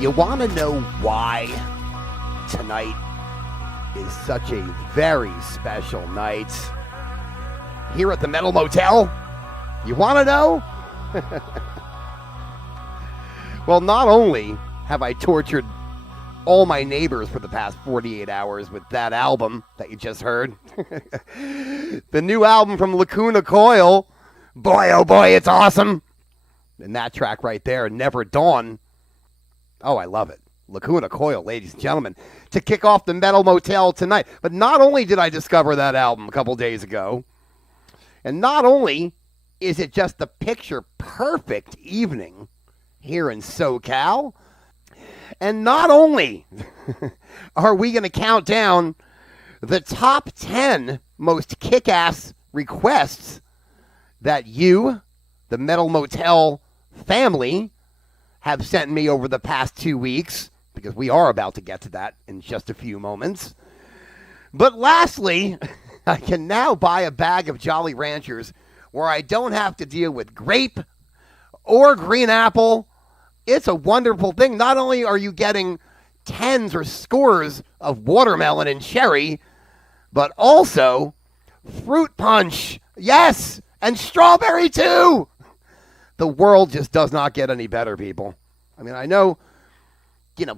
You want to know why tonight is such a very special night here at the Metal Motel? You want to know? Well, not only have I tortured all my neighbors for the past 48 hours with that album that you just heard, the new album from Lacuna Coil, boy, oh boy, it's awesome. And that track right there, Never Dawn. Oh, I love it. Lacuna Coil, ladies and gentlemen, to kick off the Metal Motel tonight. But not only did I discover that album a couple days ago, and not only is it just the picture-perfect evening here in SoCal, and not only are we going to count down the top 10 most kick-ass requests that you, the Metal Motel family, have sent me over the past 2 weeks, because we are about to get to that in just a few moments. But lastly, I can now buy a bag of Jolly Ranchers where I don't have to deal with grape or green apple. It's a wonderful thing. Not only are you getting tens or scores of watermelon and cherry, but also fruit punch. Yes, and strawberry too. The world just does not get any better, people. I mean, I know,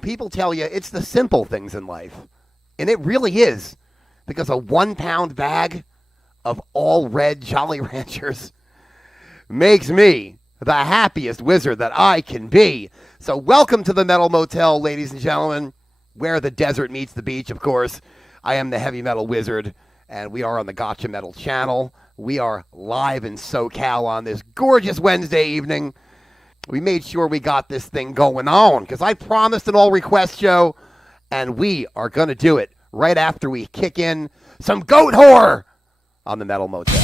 people tell you it's the simple things in life. And it really is. Because a 1 pound bag of all red Jolly Ranchers makes me the happiest wizard that I can be. So welcome to the Metal Motel, ladies and gentlemen, where the desert meets the beach, of course. I am the heavy metal wizard, and we are on the Gotcha Metal channel. We are live in SoCal on this gorgeous Wednesday evening. We made sure we got this thing going on because I promised an all-request show, and we are going to do it right after we kick in some goat whore on the Metal Motel.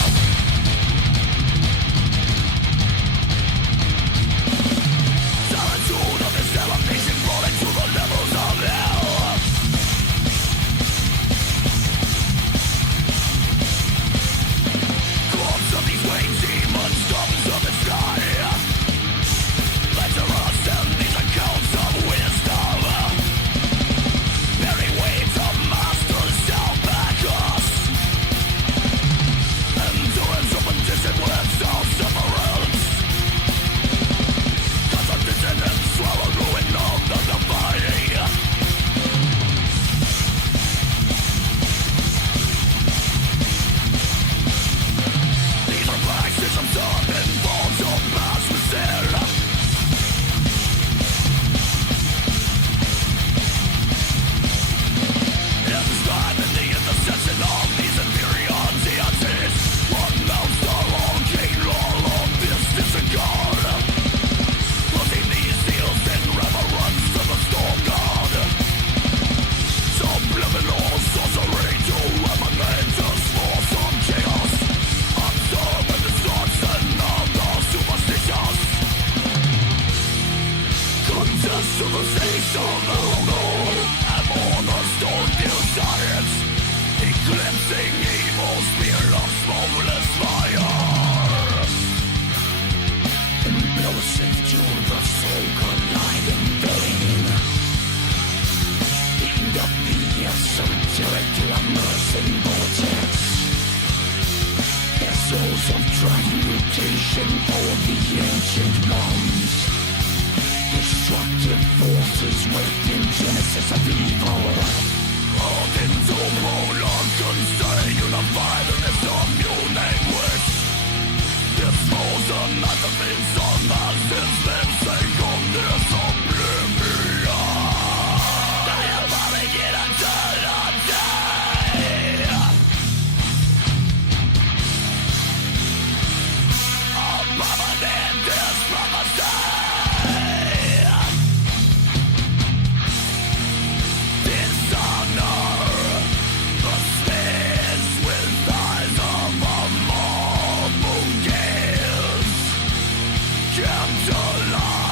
Come to life.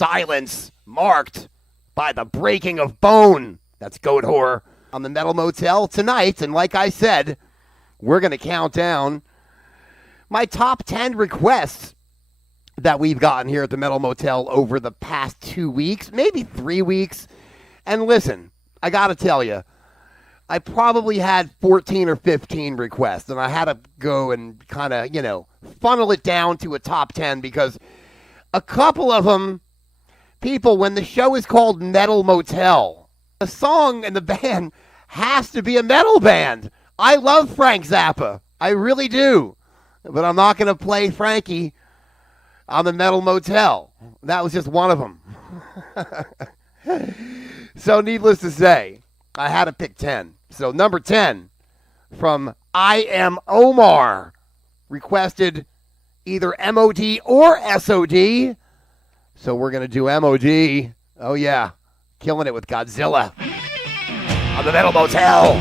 Silence marked by the breaking of bone. That's Goat Horror on the Metal Motel tonight. And like I said, we're going to count down my top 10 requests that we've gotten here at the Metal Motel over the past 2 weeks, maybe 3 weeks. And listen, I got to tell you, I probably had 14 or 15 requests, and I had to go and kind of, funnel it down to a top 10 because a couple of them, people, when the show is called Metal Motel, the song and the band has to be a metal band. I love Frank Zappa. I really do. But I'm not going to play Frankie on the Metal Motel. That was just one of them. So needless to say, I had to pick 10. So number 10 from I Am Omar requested either MOD or SOD. So we're going to do MOD. Oh, yeah. Killing it with Godzilla on the Metal Motel.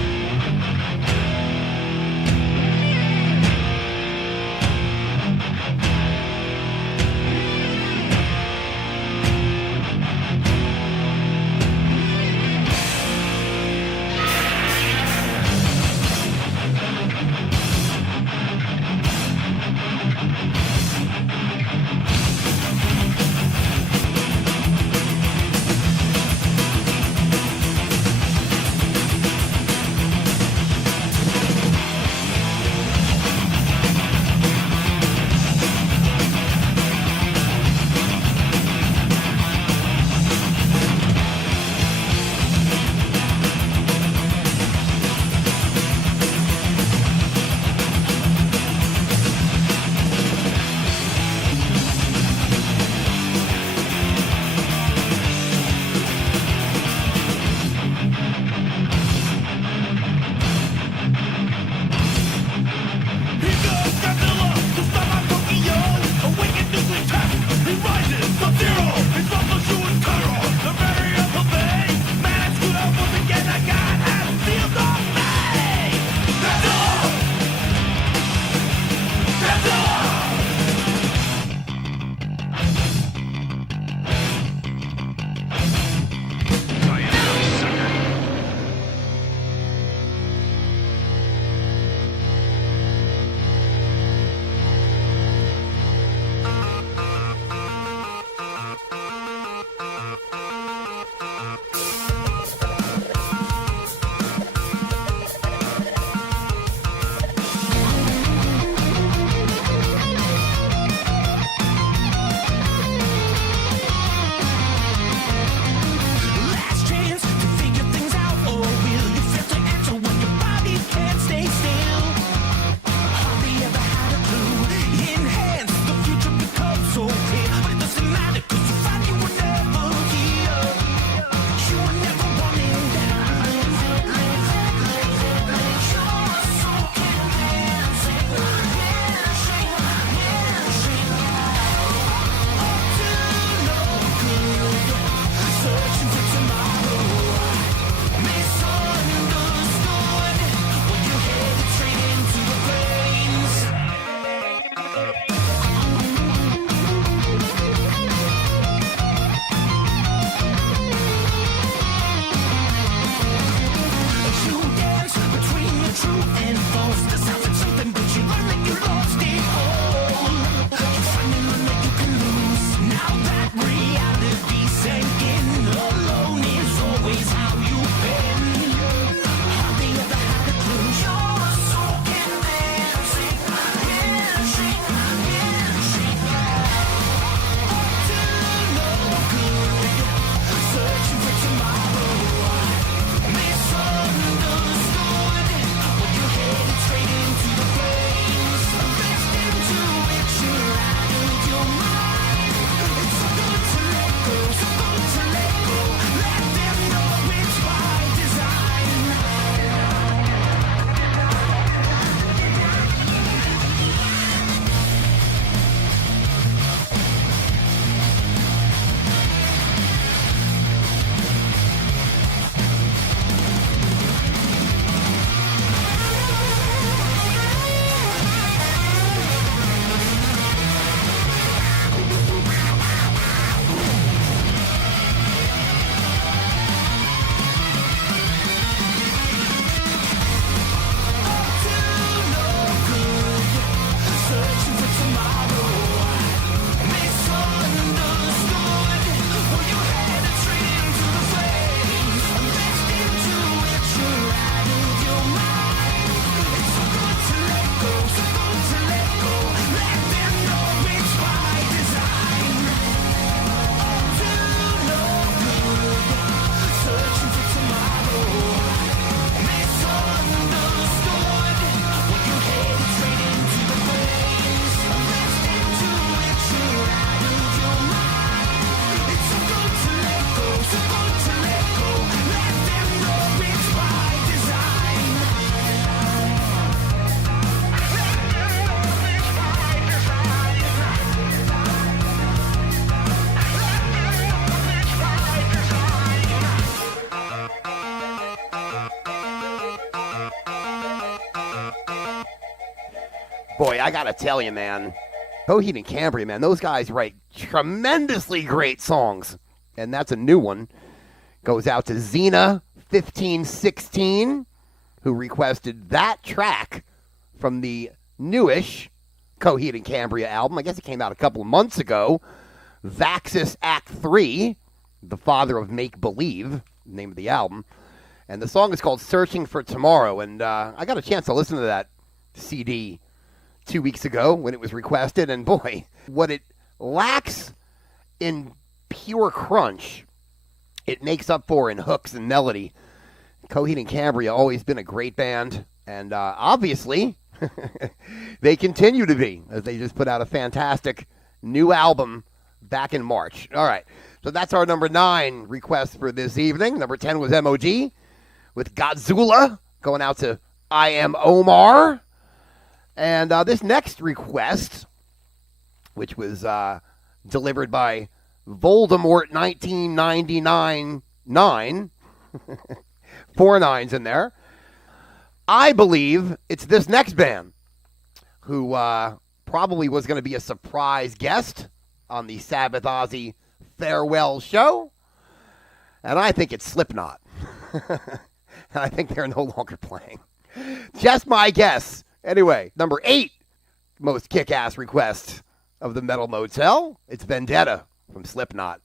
Boy, I gotta tell you, man. Coheed and Cambria, man, those guys write tremendously great songs. And that's a new one. Goes out to Xena1516, who requested that track from the newish Coheed and Cambria album. I guess it came out a couple of months ago. Vaxis Act 3, The Father of Make Believe, the name of the album. And the song is called Searching for Tomorrow. And I got a chance to listen to that CD 2 weeks ago when it was requested. And boy, what it lacks in pure crunch, it makes up for in hooks and melody. Coheed and Cambria always been a great band. And obviously, they continue to be, as they just put out a fantastic new album back in March. All right, so that's our number 9 request for this evening. Number 10 was MOD with Godzilla, going out to I Am Omar. And this next request, which was delivered by Voldemort 1999-9, 4 nines in there. I believe it's this next band who probably was going to be a surprise guest on the Sabbath Ozzy farewell show. And I think it's Slipknot. And I think they're no longer playing. Just my guess. Anyway, number 8 most kick-ass request of the Metal Motel. It's Vendetta from Slipknot.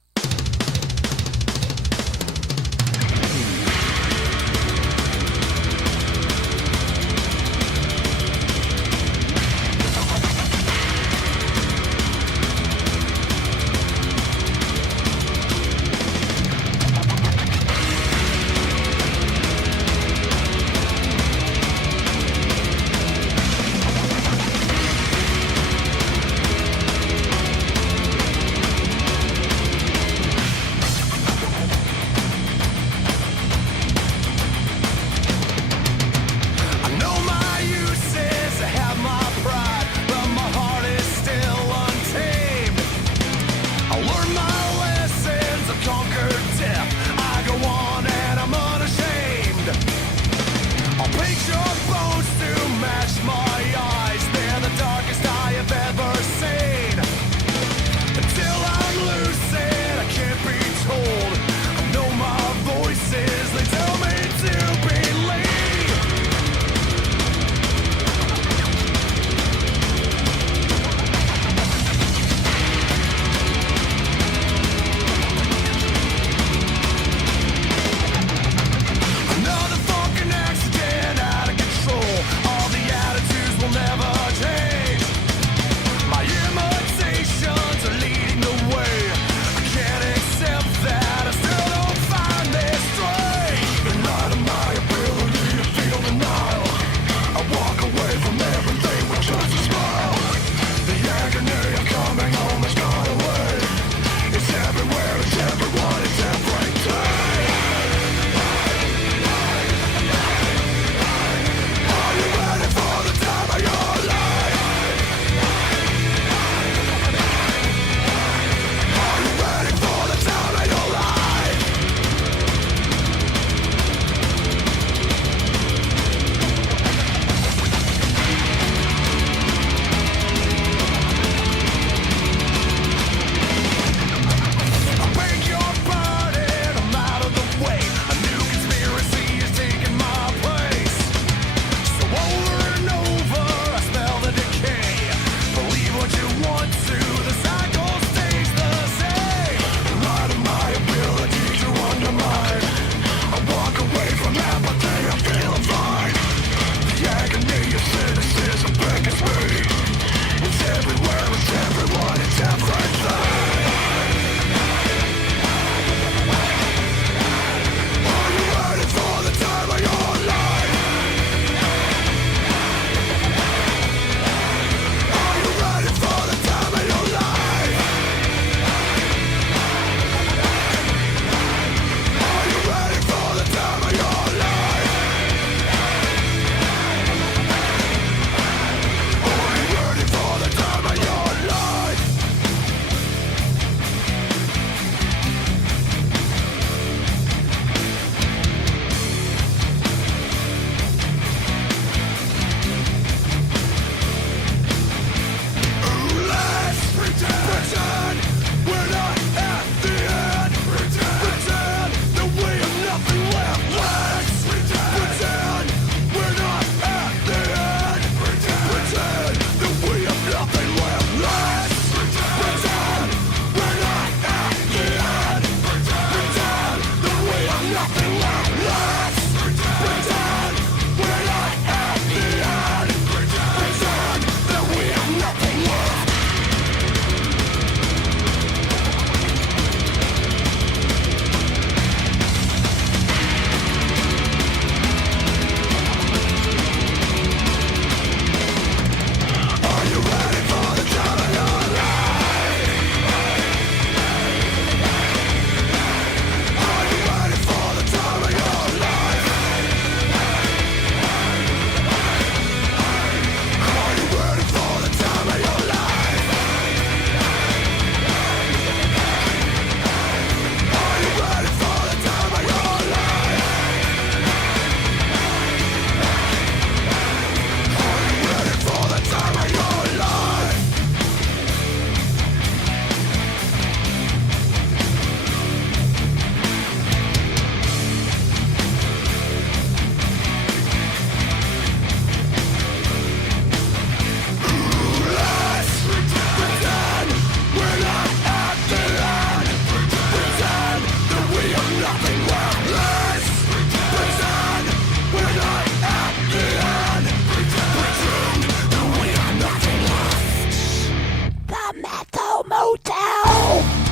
MOTEL.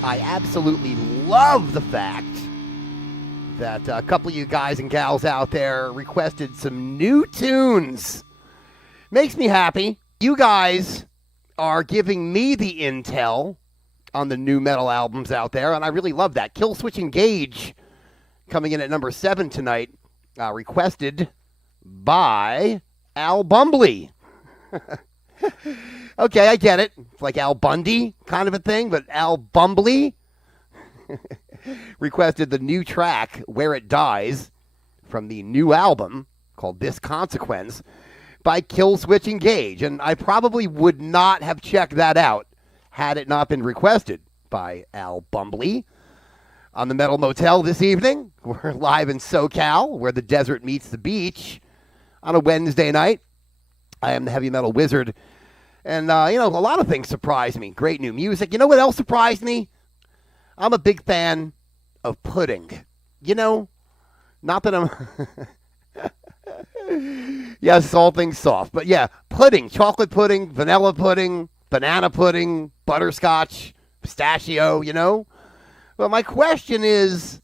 I absolutely love the fact that a couple of you guys and gals out there requested some new tunes. Makes me happy. You guys are giving me the intel on the new metal albums out there, and I really love that. Killswitch Engage coming in at number 7 tonight, requested by Al Bumbly. Okay, I get it. It's like Al Bundy kind of a thing, but Al Bumbly requested the new track, Where It Dies, from the new album called This Consequence by Killswitch Engage. And I probably would not have checked that out had it not been requested by Al Bumbly. On the Metal Motel this evening, we're live in SoCal, where the desert meets the beach, on a Wednesday night. I am the heavy metal wizard. And, a lot of things surprised me. Great new music. You know what else surprised me? I'm a big fan of pudding. Not that I'm... Yes, all things soft. But, yeah, pudding. Chocolate pudding, vanilla pudding, banana pudding, butterscotch, pistachio, Well, my question is,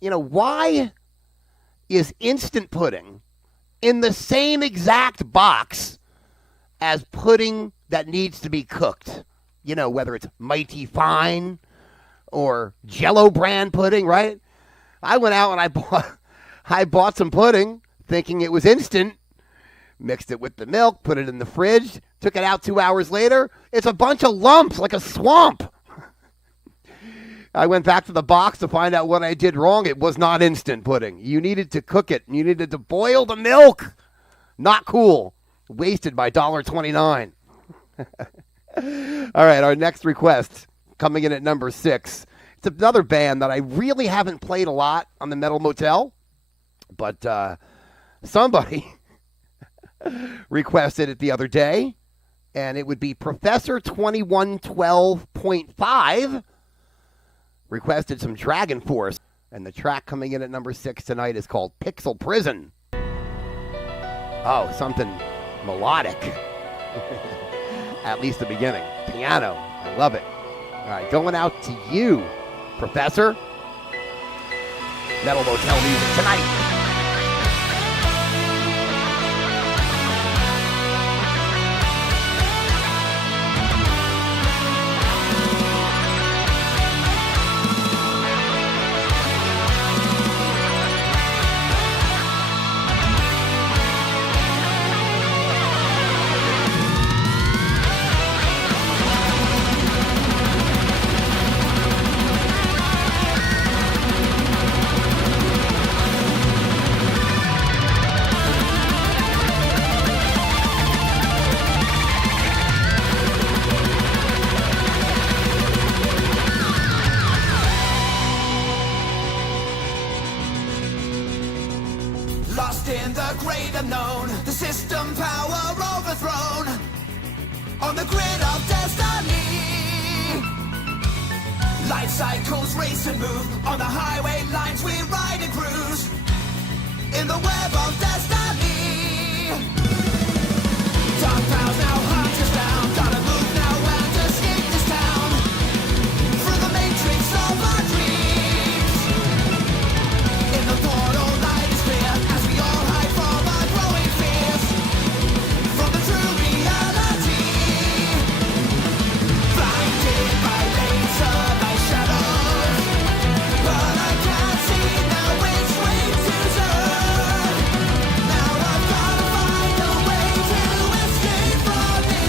why is instant pudding in the same exact box as pudding that needs to be cooked? Whether it's Mighty Fine or Jell-O brand pudding, right? I went out and I bought some pudding thinking it was instant. Mixed it with the milk, put it in the fridge, took it out 2 hours later. It's a bunch of lumps like a swamp. I went back to the box to find out what I did wrong. It was not instant pudding. You needed to cook it. You needed to boil the milk. Not cool. Wasted by $1.29. All right, our next request coming in at number 6. It's another band that I really haven't played a lot on the Metal Motel, but somebody requested it the other day, and it would be Professor 2112.5 requested some Dragon Force, and the track coming in at number 6 tonight is called Pixel Prison. Oh, something melodic. At least the beginning. Piano. I love it. All right, going out to you, Professor. Metal Motel music tonight. Lost in the great unknown, the system power overthrown on the grid of destiny. Life cycles race and move on the highway lines we ride and cruise in the web of destiny. Dark clouds now hunt us down, gotta move now and escape this town through the matrix of our dreams. In the portal light is clear as we all hide from our growing fears, from the true reality. Blinded by laser light shadows, but I can't see now which way to turn. Now I've gotta find a way to escape from this.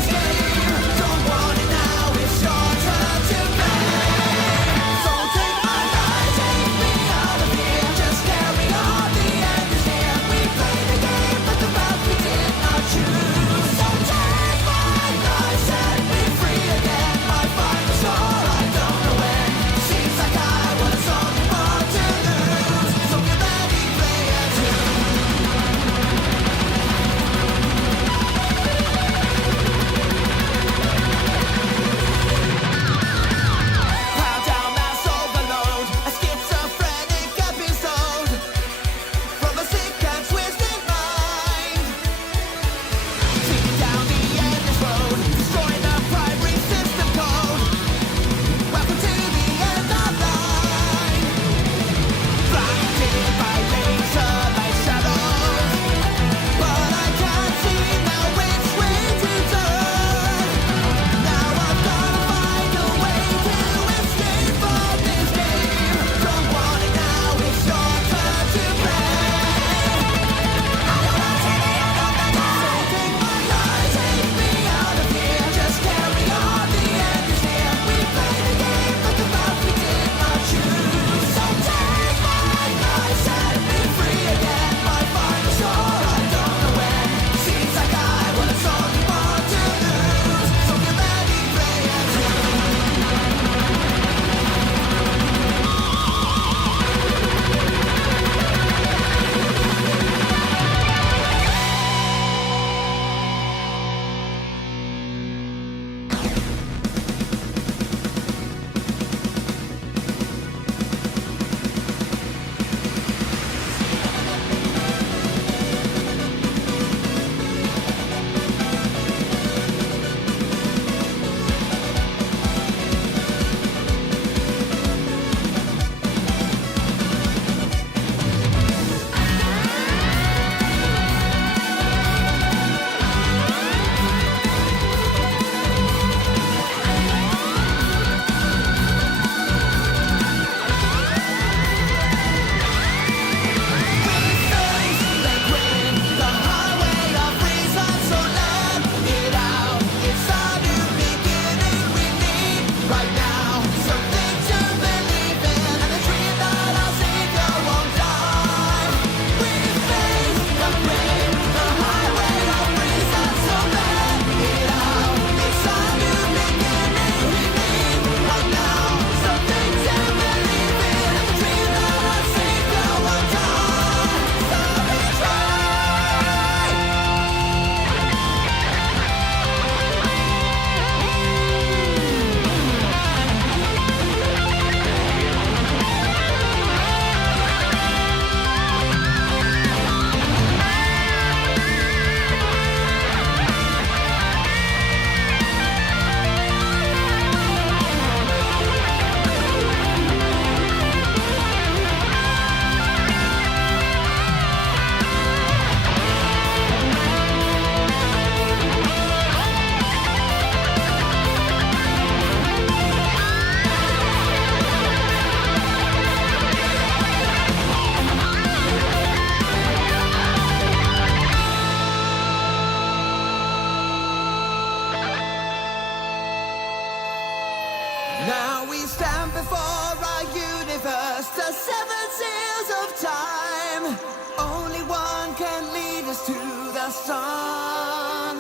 Now we stand before our universe, the seven seals of time. Only one can lead us to the sun.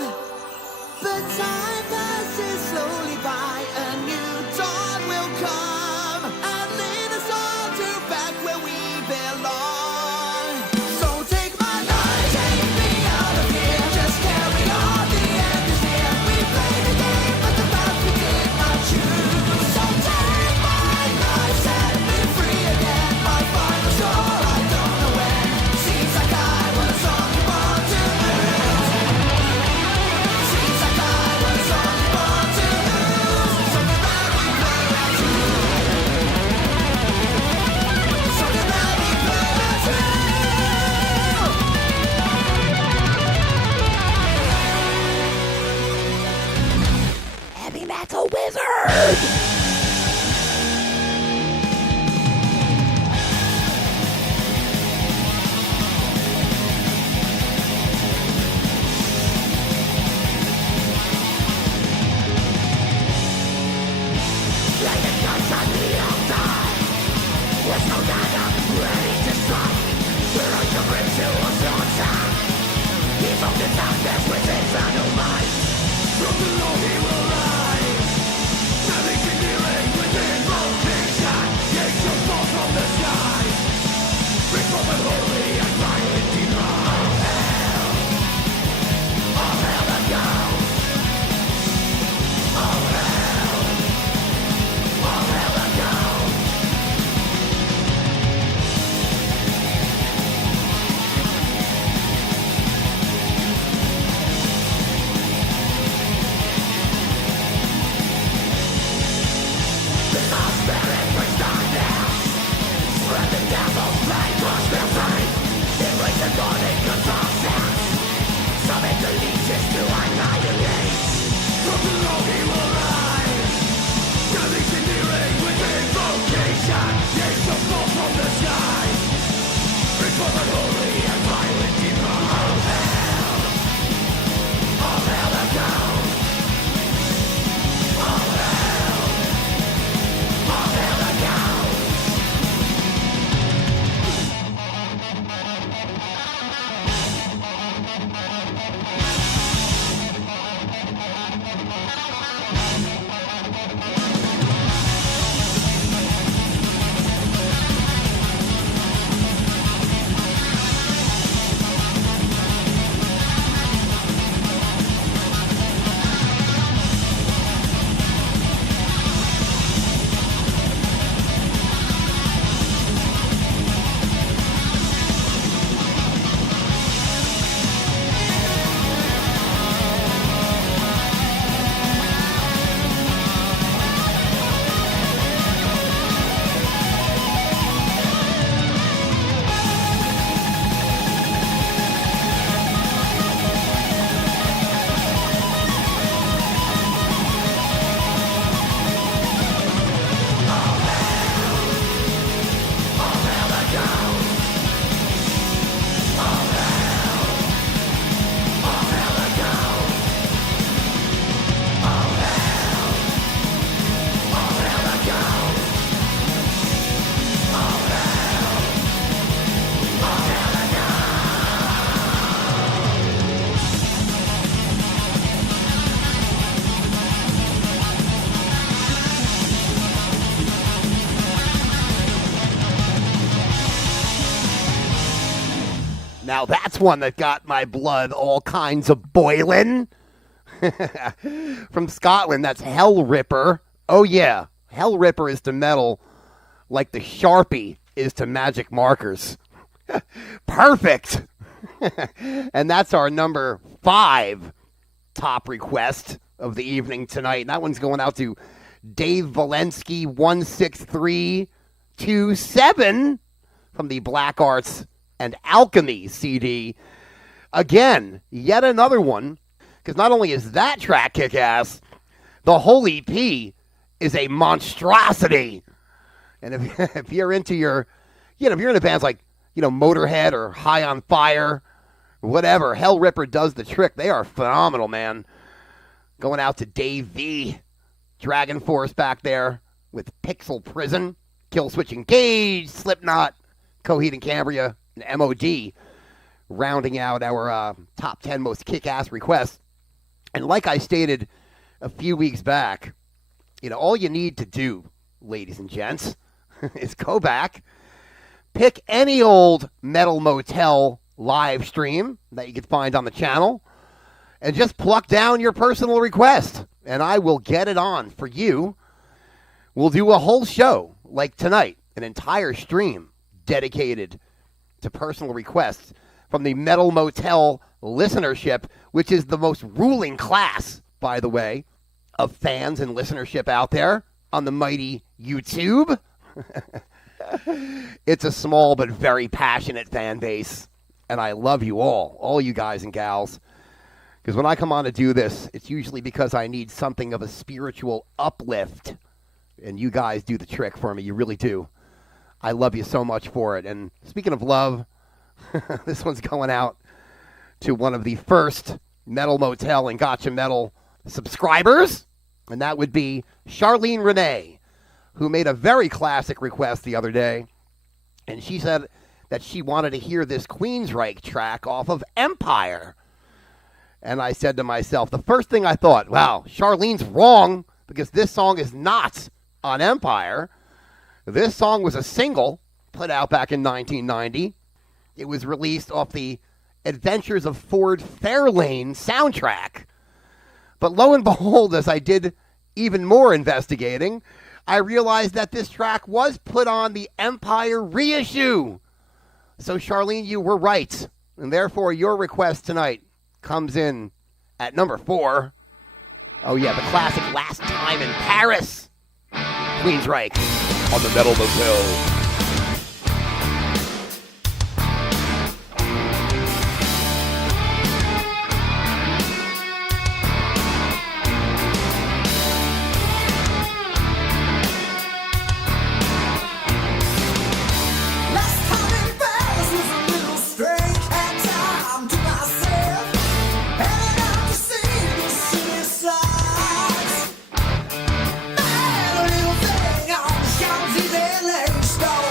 But time passes slowly by, a new dawn will come and lead us all to back where we belong. So take my life, take me out of here. Just carry on, the end is near. We played the game, but the path we did not choose. So take my life, set me free again. My final shore, I don't know when. Seems like I was only born to lose. Seems like I was only born to lose. So get ready, play as you. So get ready, play as you. Heavy Metal Wizard! Now that's one that got my blood all kinds of boiling. From Scotland, that's Hell Ripper. Oh yeah, Hell Ripper is to metal like the Sharpie is to magic markers. Perfect. And that's our number 5 top request of the evening tonight. And that one's going out to Dave Valensky 16327 from the Black Arts and Alchemy CD. Again, yet another one, because not only is that track kick-ass, the whole EP is a monstrosity. And if you're into your, if you're into bands like, Motorhead or High on Fire, whatever, Hell Ripper does the trick. They are phenomenal, man. Going out to Dave V, Dragon Force back there. with Pixel Prison, Killswitch Engage, Slipknot, Coheed and Cambria, and MOD, rounding out our top 10 most kick-ass requests. And like I stated a few weeks back, all you need to do, ladies and gents, is go back, pick any old Metal Motel live stream that you can find on the channel, and just pluck down your personal request, and I will get it on for you. We'll do a whole show, like tonight, an entire stream dedicated to personal requests from the Metal Motel listenership, which is the most ruling class, by the way, of fans and listenership out there on the mighty YouTube. It's a small but very passionate fan base, and I love you all you guys and gals. Because when I come on to do this, it's usually because I need something of a spiritual uplift. And you guys do the trick for me. You really do. I love you so much for it. And speaking of love, this one's going out to one of the first Metal Motel and Gotcha Metal subscribers. And that would be Charlene Renee, who made a very classic request the other day. And she said that she wanted to hear this Queensryche track off of Empire. And I said to myself, the first thing I thought, wow, Charlene's wrong, because this song is not on Empire. This song was a single put out back in 1990. It was released off the Adventures of Ford Fairlane soundtrack. But lo and behold, as I did even more investigating, I realized that this track was put on the Empire reissue. So Charlene, you were right. And therefore, your request tonight comes in at number 4. Oh yeah, the classic Last Time in Paris. Queensryche on the Metal Motel. Stop.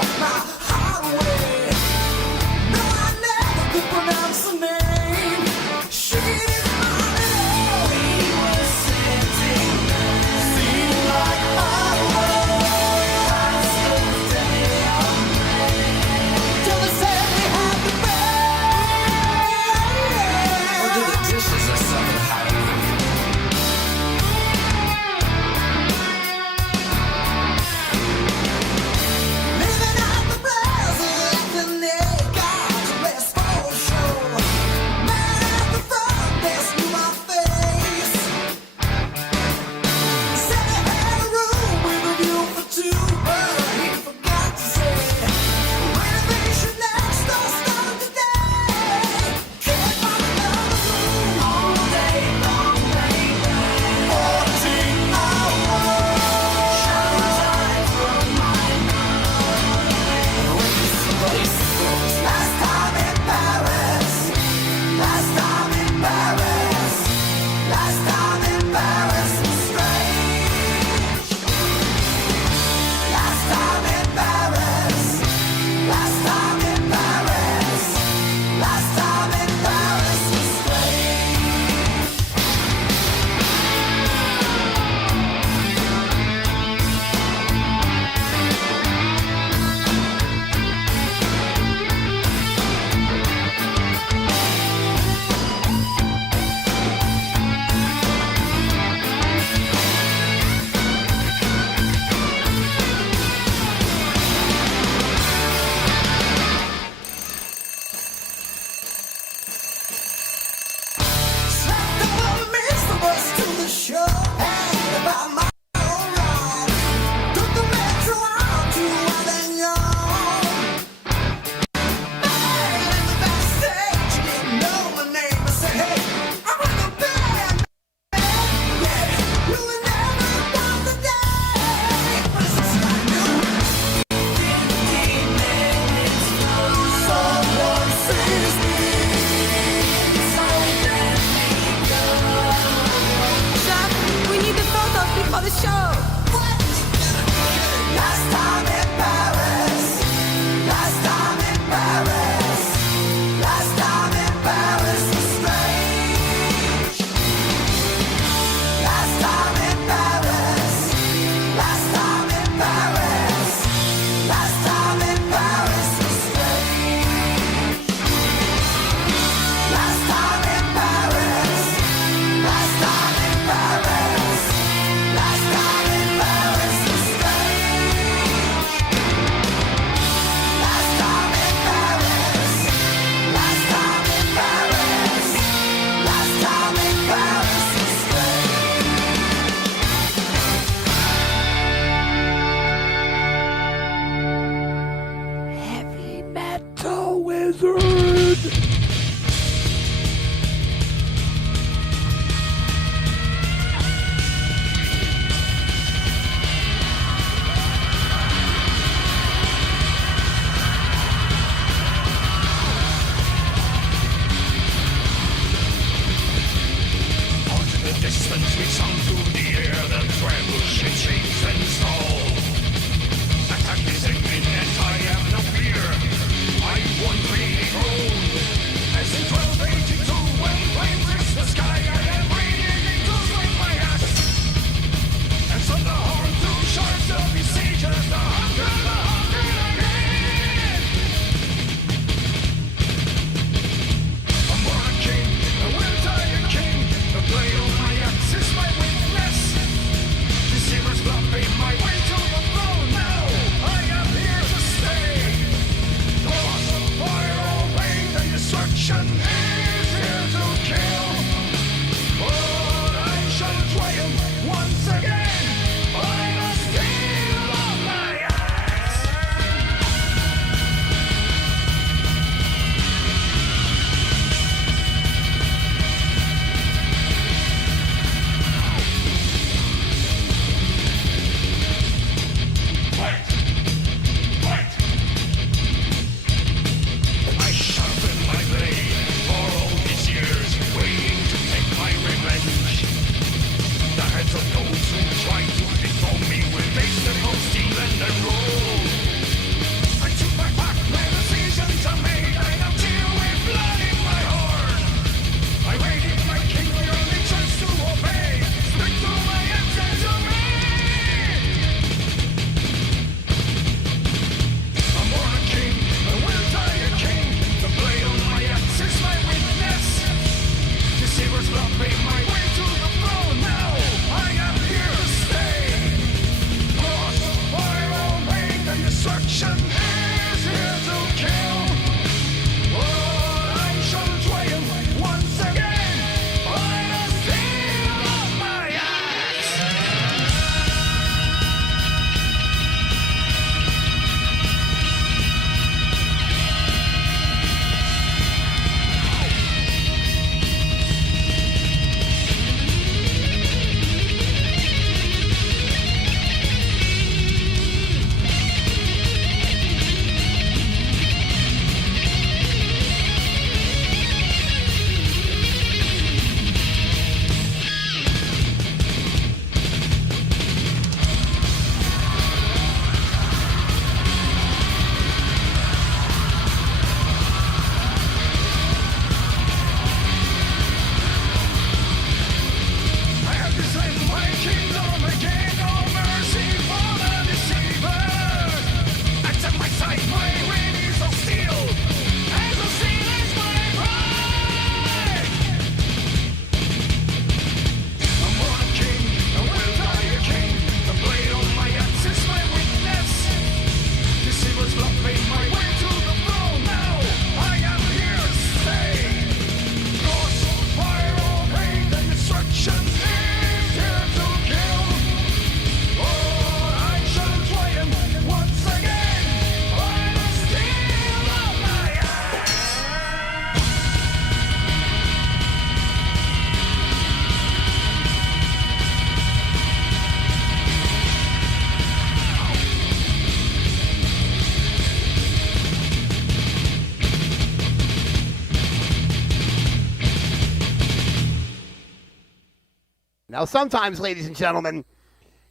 Now, sometimes, ladies and gentlemen,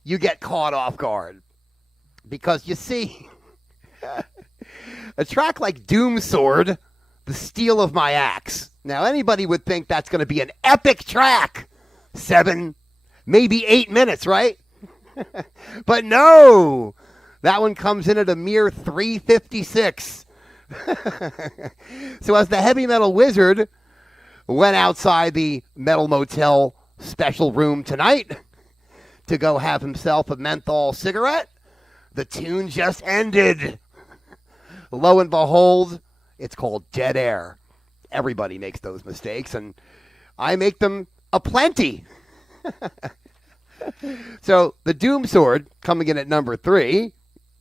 you get caught off guard because you see, a track like Doom Sword, The Steel of My Axe. Now, anybody would think that's going to be an epic track. 7, maybe 8 minutes, right? But no, that one comes in at a mere 3:56. So as the heavy metal wizard went outside the Metal Motel special room tonight to go have himself a menthol cigarette, the tune just ended. Lo and behold, it's called Dead Air. Everybody makes those mistakes, and I make them aplenty. So the Doom Sword coming in at number 3.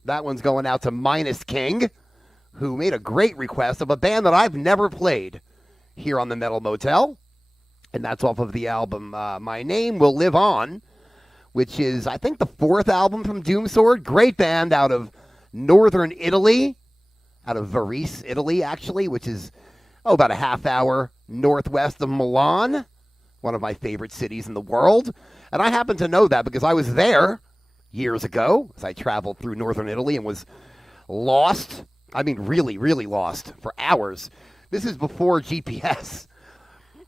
That one's going out to Minus King, who made a great request of a band that I've never played here on the Metal Motel. And that's off of the album My Name Will Live On, which is, I think, the 4th album from Doom Sword. Great band out of northern Italy, out of Varese, Italy, actually, which is, about a half hour northwest of Milan, one of my favorite cities in the world. And I happen to know that because I was there years ago as I traveled through northern Italy and was lost. I mean, really, really lost for hours. This is before GPS.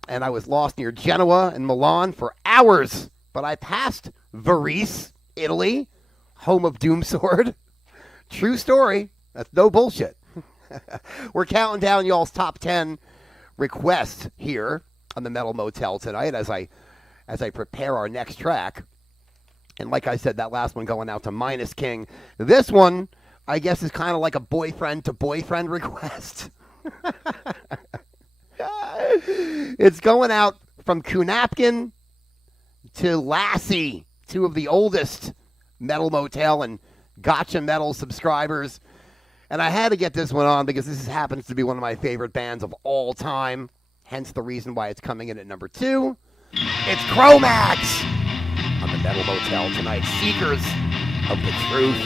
And I was lost near Genoa and Milan for hours. But I passed Varese, Italy, home of Doom Sword. True story. That's no bullshit. We're counting down y'all's top 10 requests here on the Metal Motel tonight as I prepare our next track. And like I said, that last one going out to Minus King. This one, I guess, is kind of like a boyfriend-to-boyfriend request. It's going out from Kunapkin to Lassie, 2 of the oldest Metal Motel and Gotcha Metal subscribers. And I had to get this one on because this happens to be one of my favorite bands of all time. Hence the reason why it's coming in at number 2. It's Chromax on the Metal Motel tonight. Seekers of the Truth.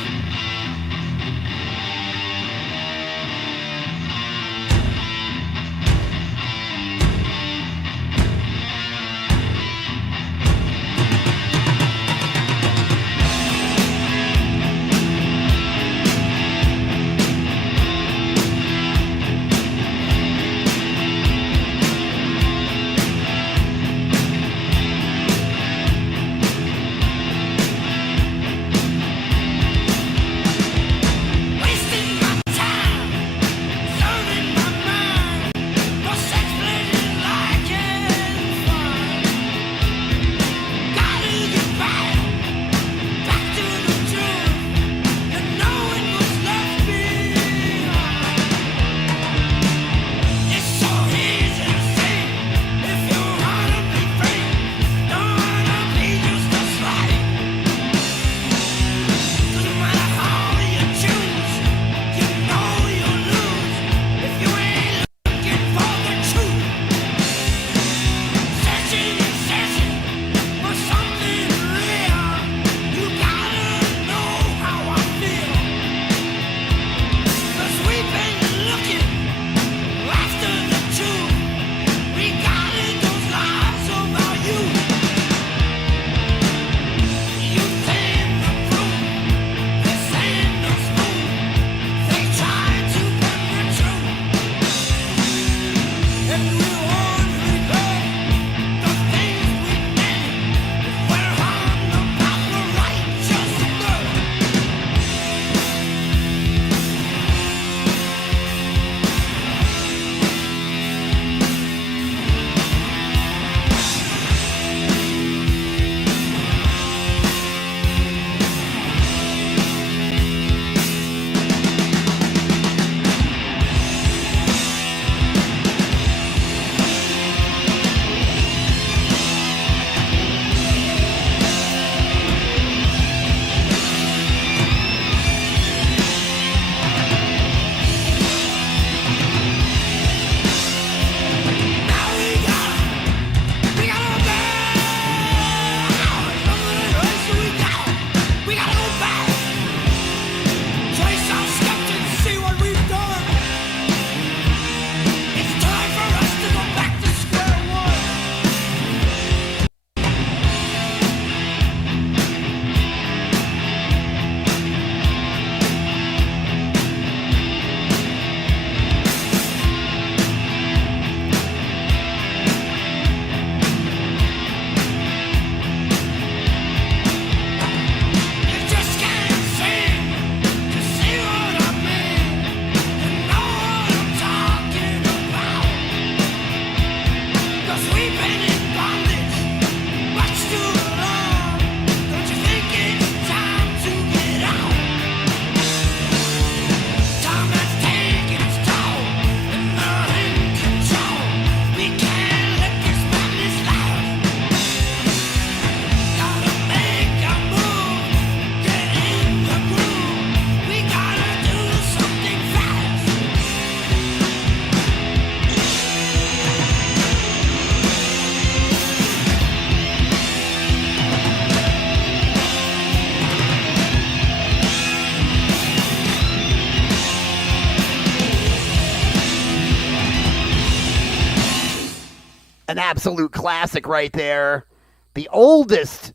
An absolute classic right there. The oldest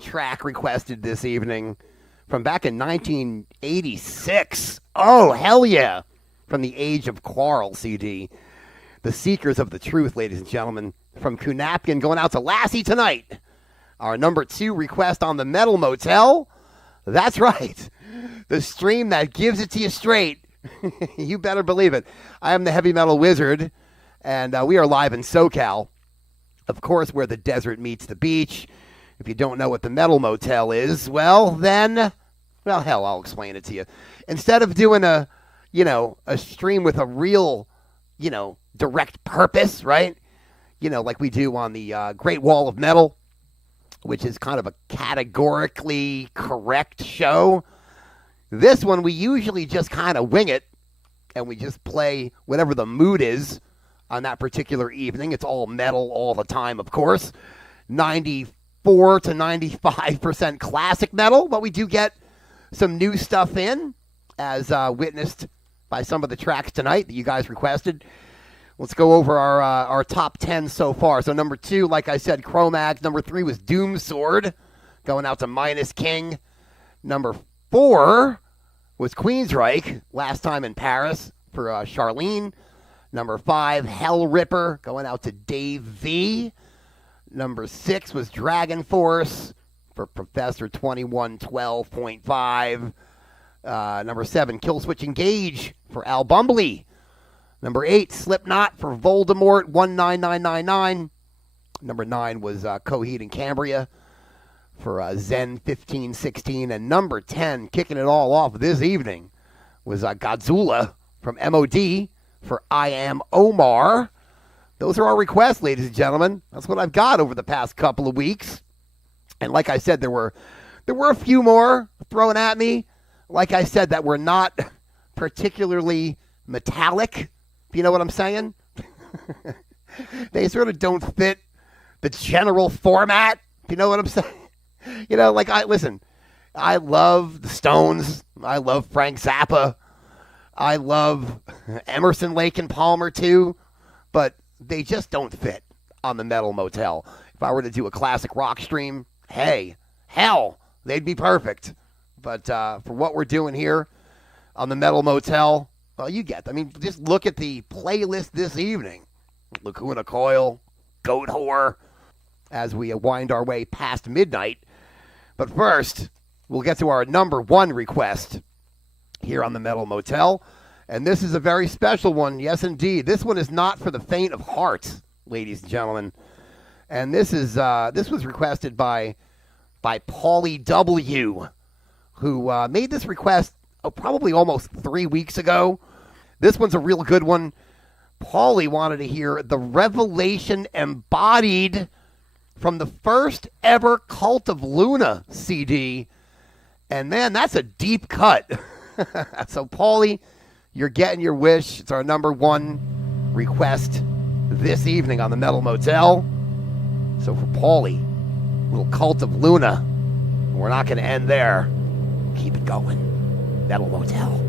track requested this evening from back in 1986. Oh, hell yeah. From the Age of Quarrel CD. The Seekers of the Truth, ladies and gentlemen. From Kunapkin going out to Lassie tonight. Our number 2 request on the Metal Motel. That's right. The stream that gives it to you straight. You better believe it. I am the Heavy Metal Wizard, and we are live in SoCal. Of course, where the desert meets the beach. If you don't know what the Metal Motel is, well, hell, I'll explain it to you. Instead of doing a stream with a real, direct purpose, right? Like we do on the Great Wall of Metal, which is kind of a categorically correct show. This one, we usually just kind of wing it, and we just play whatever the mood is on that particular evening. It's all metal all the time, of course. 94 to 95% classic metal, but we do get some new stuff in, as witnessed by some of the tracks tonight that you guys requested. Let's go over our top 10 so far. So number 2, like I said, Cro-Mags. Number 3 was Doom Sword, going out to Minus King. Number 4 was Queensryche, Last Time in Paris for Charlene. Number 5, Hell Ripper, going out to Dave V. Number 6 was Dragon Force for Professor 2112.5. Number 7, Killswitch Engage for Al Bumbly. Number 8, Slipknot for Voldemort 19999. Number 9 was Coheed and Cambria for Zen 1516. And number 10, kicking it all off this evening, was Godzilla from MOD for I Am Omar. Those are our requests, ladies and gentlemen. That's what I've got over the past couple of weeks. And like I said, there were a few more thrown at me. Like I said, that were not particularly metallic, if you know what I'm saying. They sort of don't fit the general format, if you know what I'm saying. I love the Stones. I love Frank Zappa. I love Emerson, Lake and Palmer too, but they just don't fit on the Metal Motel. If I were to do a classic rock stream, hell, they'd be perfect. But for what we're doing here on the Metal Motel, well, just look at the playlist this evening. Lacuna Coil, Goat Whore, as we wind our way past midnight. But first, we'll get to our number 1 request here on the Metal Motel. And this is a very special one. Yes, indeed. This one is not for the faint of heart, ladies and gentlemen. And this was requested by Paulie W., who made this request probably almost 3 weeks ago. This one's a real good one. Paulie wanted to hear the Revelation Embodied from the first ever Cult of Luna CD. And man, that's a deep cut. So, Paulie, you're getting your wish. It's our number 1 request this evening on the Metal Motel. So for Paulie, little Cult of Luna. We're not going to end there. Keep it going. Metal Motel.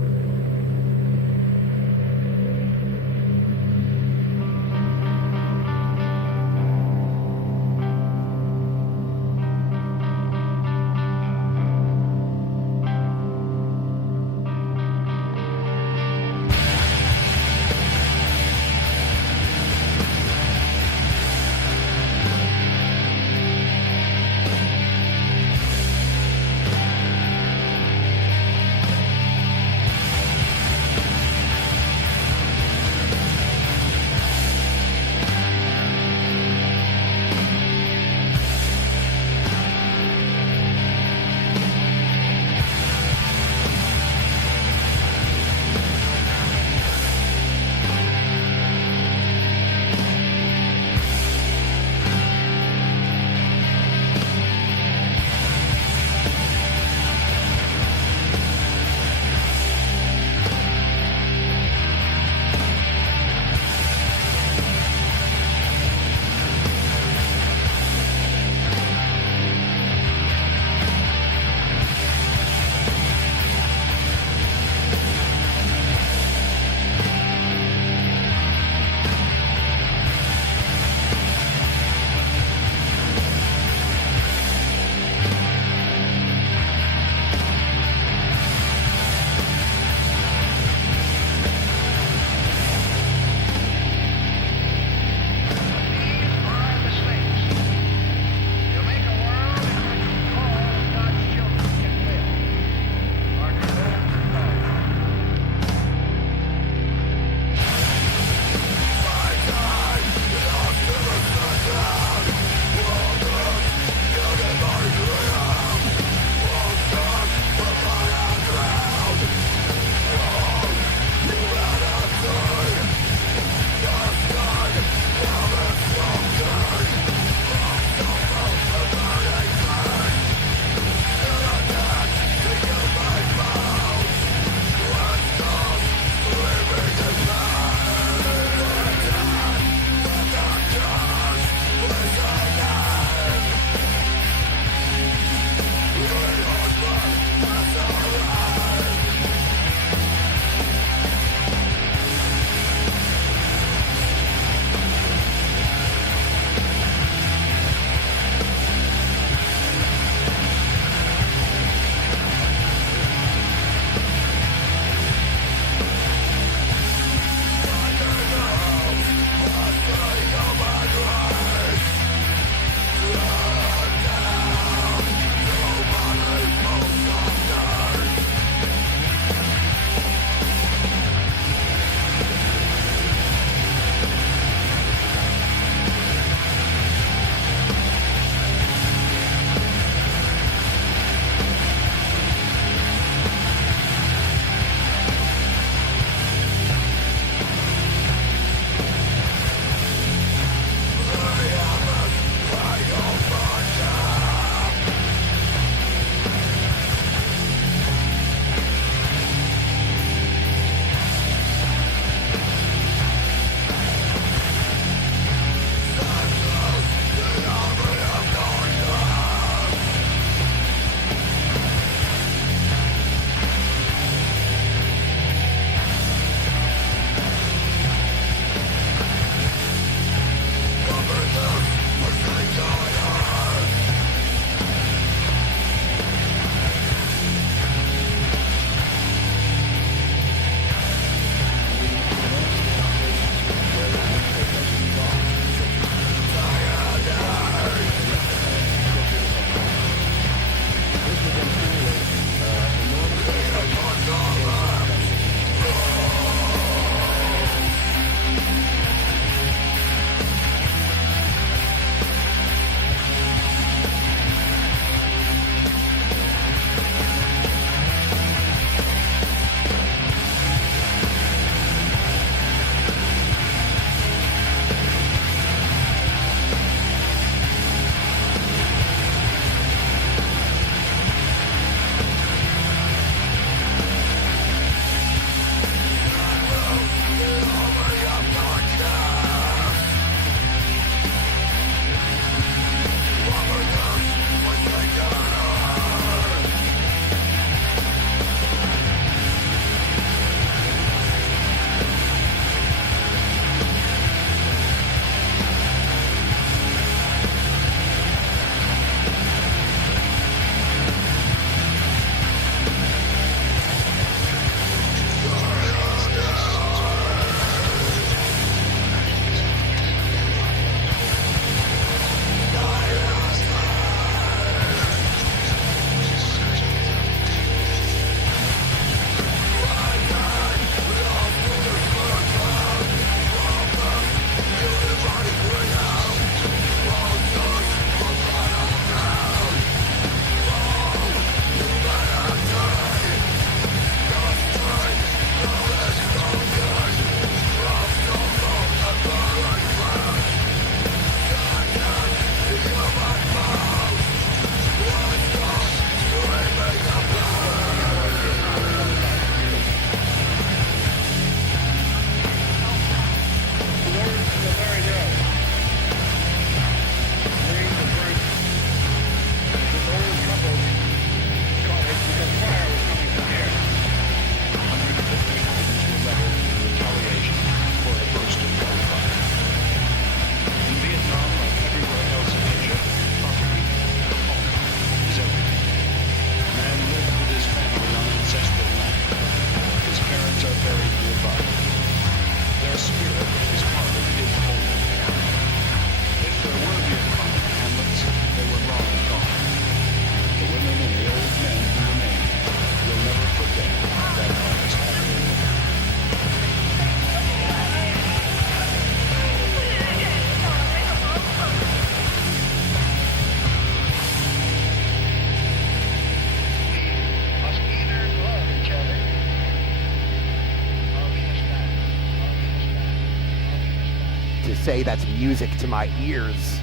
say that's music to my ears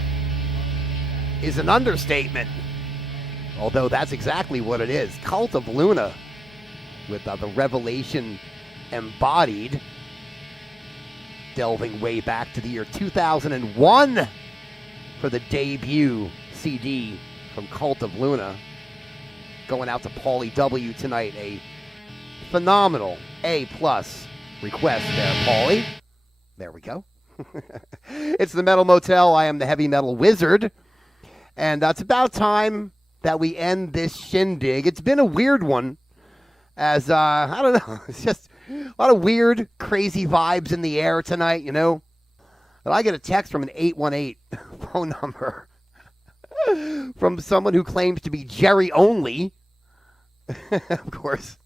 is an understatement. Although that's exactly what it is. Cult of Luna with the Revelation embodied. Delving way back to the year 2001 for the debut CD from Cult of Luna. Going out to Paulie W tonight. A phenomenal A+ request there, Paulie. There we go. It's the Metal Motel. I am the Heavy Metal Wizard. And it's about time that we end this shindig. It's been a weird one. As, I don't know, it's just a lot of weird, crazy vibes in the air tonight, you know. But I get a text from an 818 phone number from someone who claims to be Jerry Only. Of course.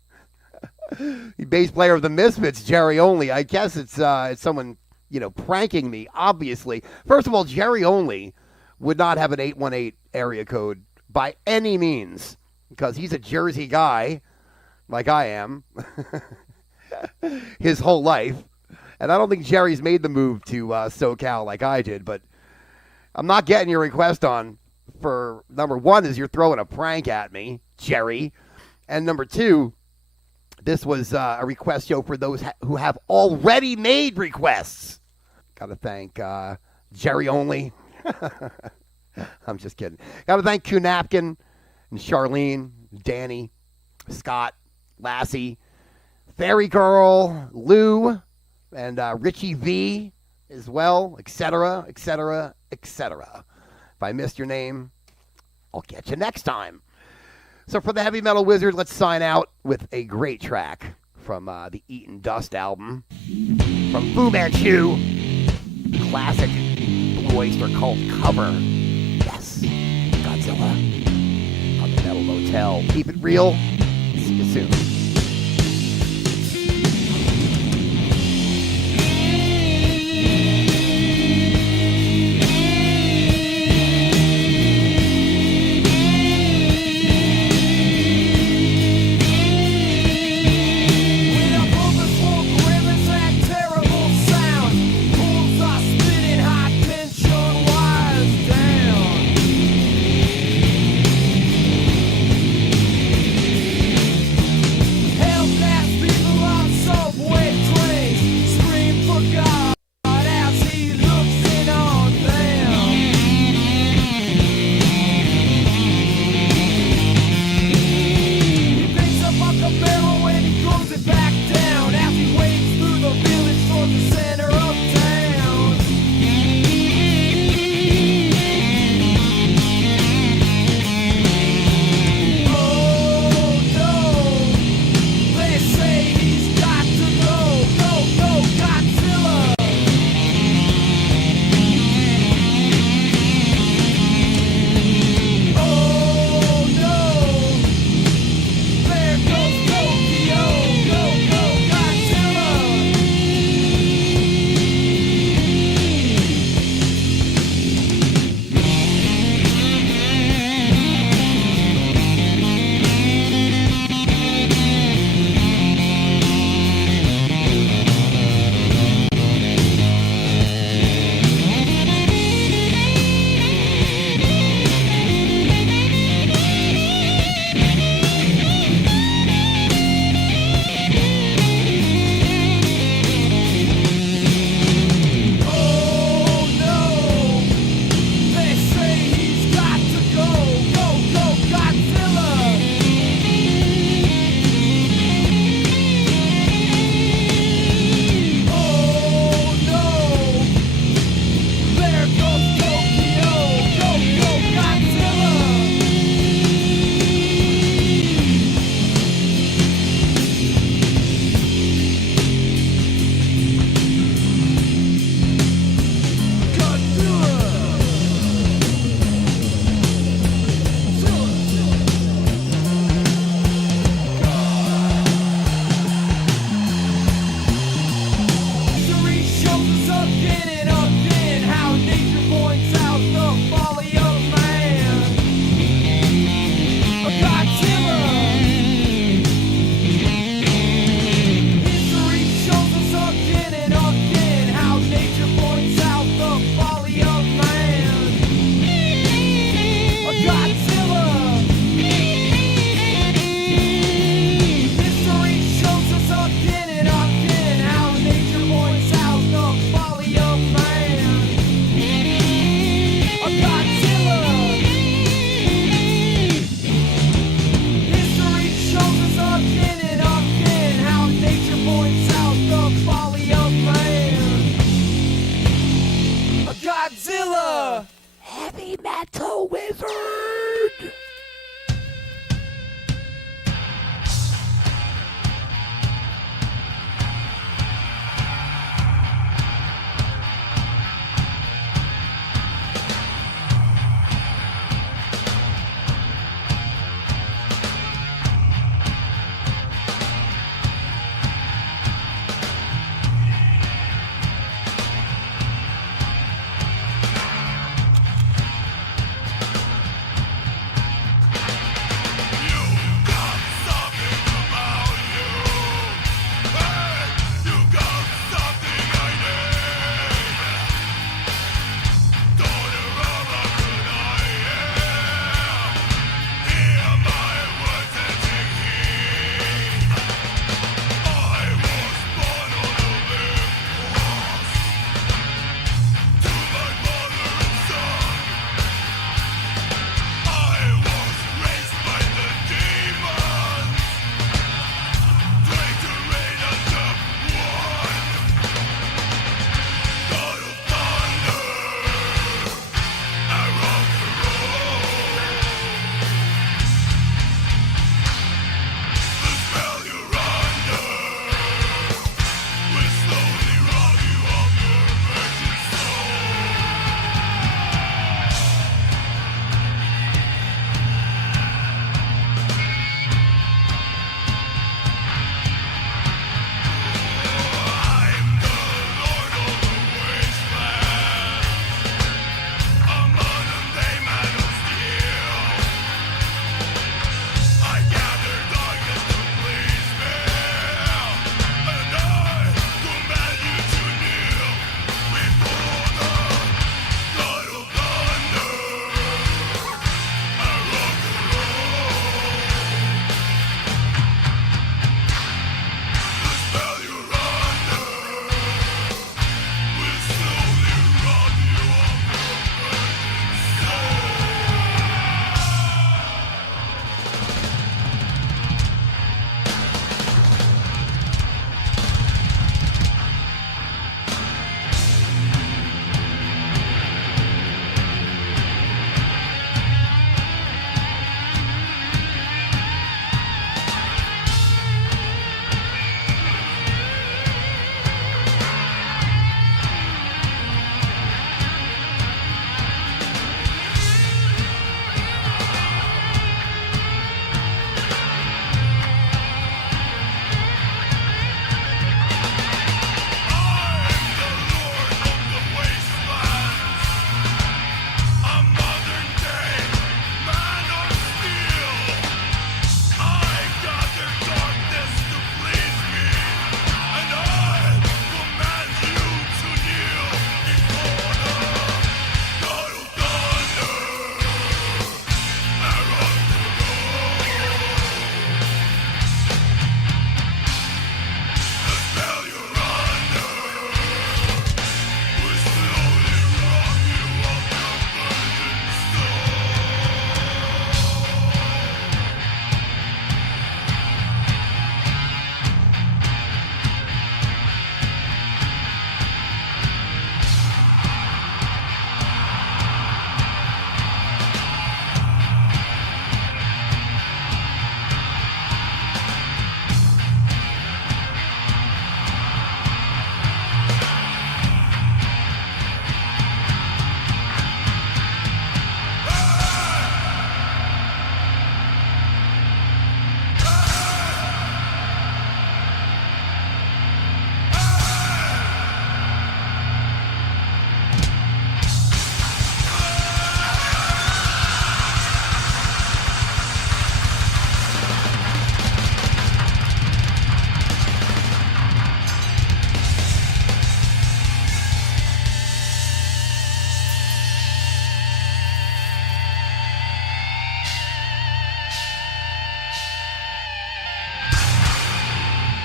The bass player of the Misfits, Jerry Only. I guess it's someone, you know, pranking me, obviously. First of all, Jerry Only would not have an 818 area code by any means, because he's a Jersey guy, like I am, his whole life. And I don't think Jerry's made the move to SoCal like I did, but I'm not getting your request on for, number one, is you're throwing a prank at me, Jerry. And number two, this was a request show for those who have already made requests. Got to thank Jerry Only. I'm just kidding. Got to thank Q Napkin and Charlene, Danny, Scott, Lassie, Fairy Girl, Lou, and Richie V as well, etc., etc., etc. If I missed your name, I'll catch you next time. So for the Heavy Metal Wizard, let's sign out with a great track from the Eaton Dust album from Fu Manchu, classic Blue Oyster Cult cover. Yes, Godzilla on the Metal Motel. Keep it real. See you soon.